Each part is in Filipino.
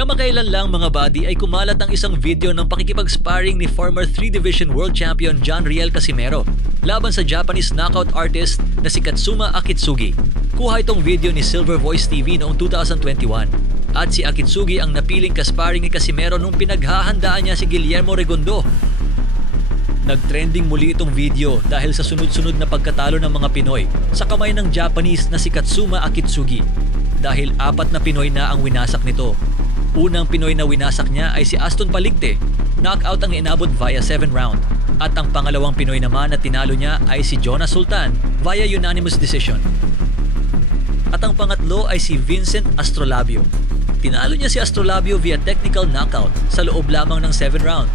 Kamakailan lang mga buddy ay kumalat ang isang video ng pakikipag-sparring ni former 3 Division World Champion John Riel Casimero laban sa Japanese knockout artist na si Katsuma Akitsugi. Kuha itong video ni Silver Voice TV noong 2021 at si Akitsugi ang napiling kasparring ni Casimero nung pinaghahandaan niya si Guillermo Regondo. Nagtrending muli itong video dahil sa sunod-sunod na pagkatalo ng mga Pinoy sa kamay ng Japanese na si Katsuma Akitsugi dahil 4 na Pinoy na ang winasak nito. Unang Pinoy na winasak niya ay si Aston Paligte, knockout ang inabot via 7 round. At ang pangalawang Pinoy naman na tinalo niya ay si Jonas Sultan via unanimous decision. At ang pangatlo ay si Vincent Astrolabio. Tinalo niya si Astrolabio via technical knockout sa loob lamang ng 7 round.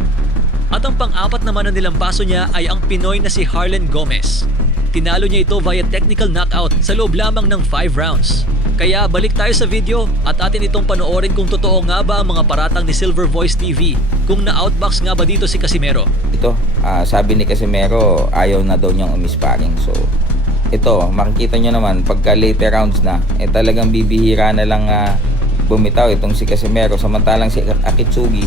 At ang pang-apat naman na nilampaso niya ay ang Pinoy na si Harlen Gomez. Tinalo niya ito via technical knockout sa loob lamang ng 5 rounds. Kaya balik tayo sa video at atin itong panoorin kung totoo nga ba ang mga paratang ni Silver Voice TV, kung na-outbox nga ba dito si Casimero. Ito, sabi ni Casimero ayaw na daw niyang umisparing. So ito, makikita nyo naman pagka later rounds na, talagang bibihira na lang bumitaw itong si Casimero. Samantalang si Akitsugi,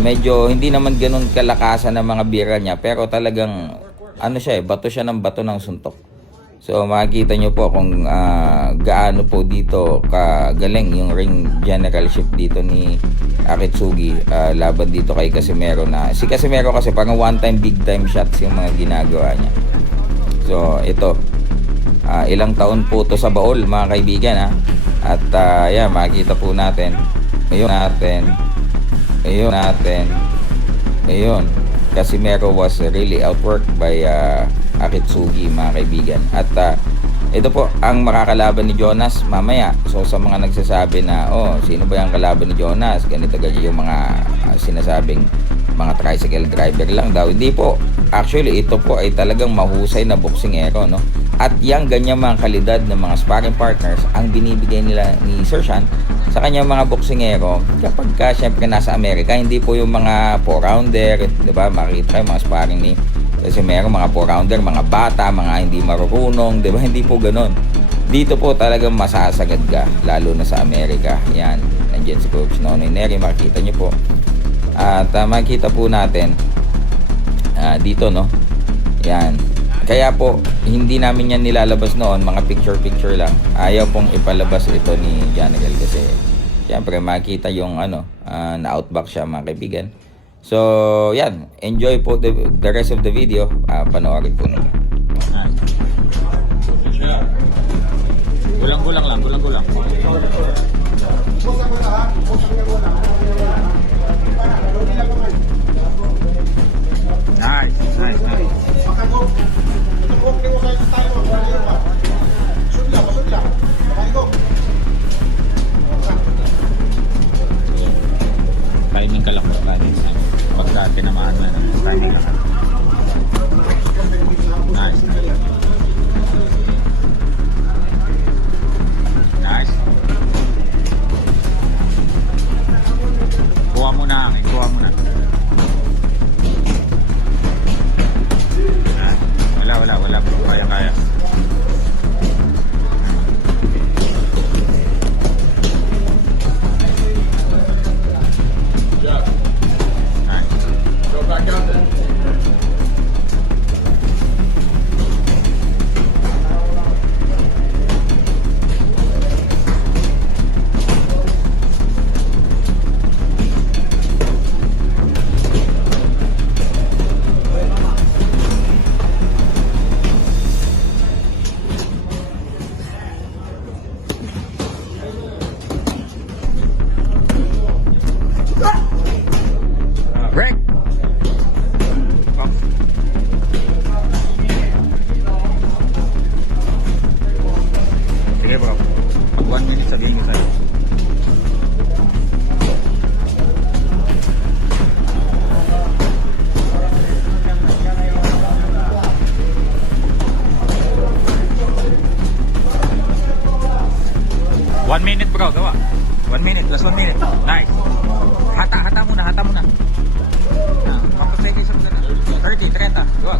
medyo hindi naman ganun kalakasan ng mga bira niya, pero talagang bato siya ng bato ng suntok. So makikita nyo po kung gaano po dito kagaling yung ring generalship dito ni Akitsugi laban dito kay Casimero. Na si Casimero kasi parang one time big time shots yung mga ginagawa niya. So ito, ilang taon po to sa baol mga kaibigan at yan, makikita po natin ayun, Casimero was really outworked by Akitsugi mga kaibigan. At ito po ang makakalaban ni Jonas mamaya. So sa mga nagsasabi na sino ba yung kalaban ni Jonas, ganito ganyan yung mga sinasabing mga tricycle driver lang daw. Hindi po, actually ito po ay talagang mahusay na boksingero, no? At yung ganyan mga kalidad ng mga sparring partners ang binibigay nila ni Sir Sean sa kanyang mga boksingero kapag syempre nasa Amerika. Hindi po yung mga 4-rounder, diba? Makita kayo mga sparring ni kasi meron mga 4-rounder, mga bata, mga hindi marunong, di ba? Hindi po ganun. Dito po talagang masasagad ka, lalo na sa Amerika. Yan, nandiyan si Coach Nonoy Neri, makikita nyo po. At makikita po natin dito, no? Yan. Kaya po, hindi namin yan nilalabas noon, mga picture-picture lang. Ayaw pong ipalabas ito ni Janagel kasi siyempre makikita yung na-outback siya mga kaibigan. So, yan. Enjoy po the rest of the video. Panoorin po nila. Gulang-gulang lang, gulang-gulang. Nice, nice, nice. Timing ka lang po tayo. Pagka tinamaan mo na, timing ka lang. Nice. Nice. Kuha mo na, kuha mo na. Wala. Kaya. Break! Sige bro, pag 1 minute sabihin ko sa'yo. One minute bro, gawa. 1 minute, last 1 minute. Nice. Hata muna. 30 seconds na. 30, 30. Go.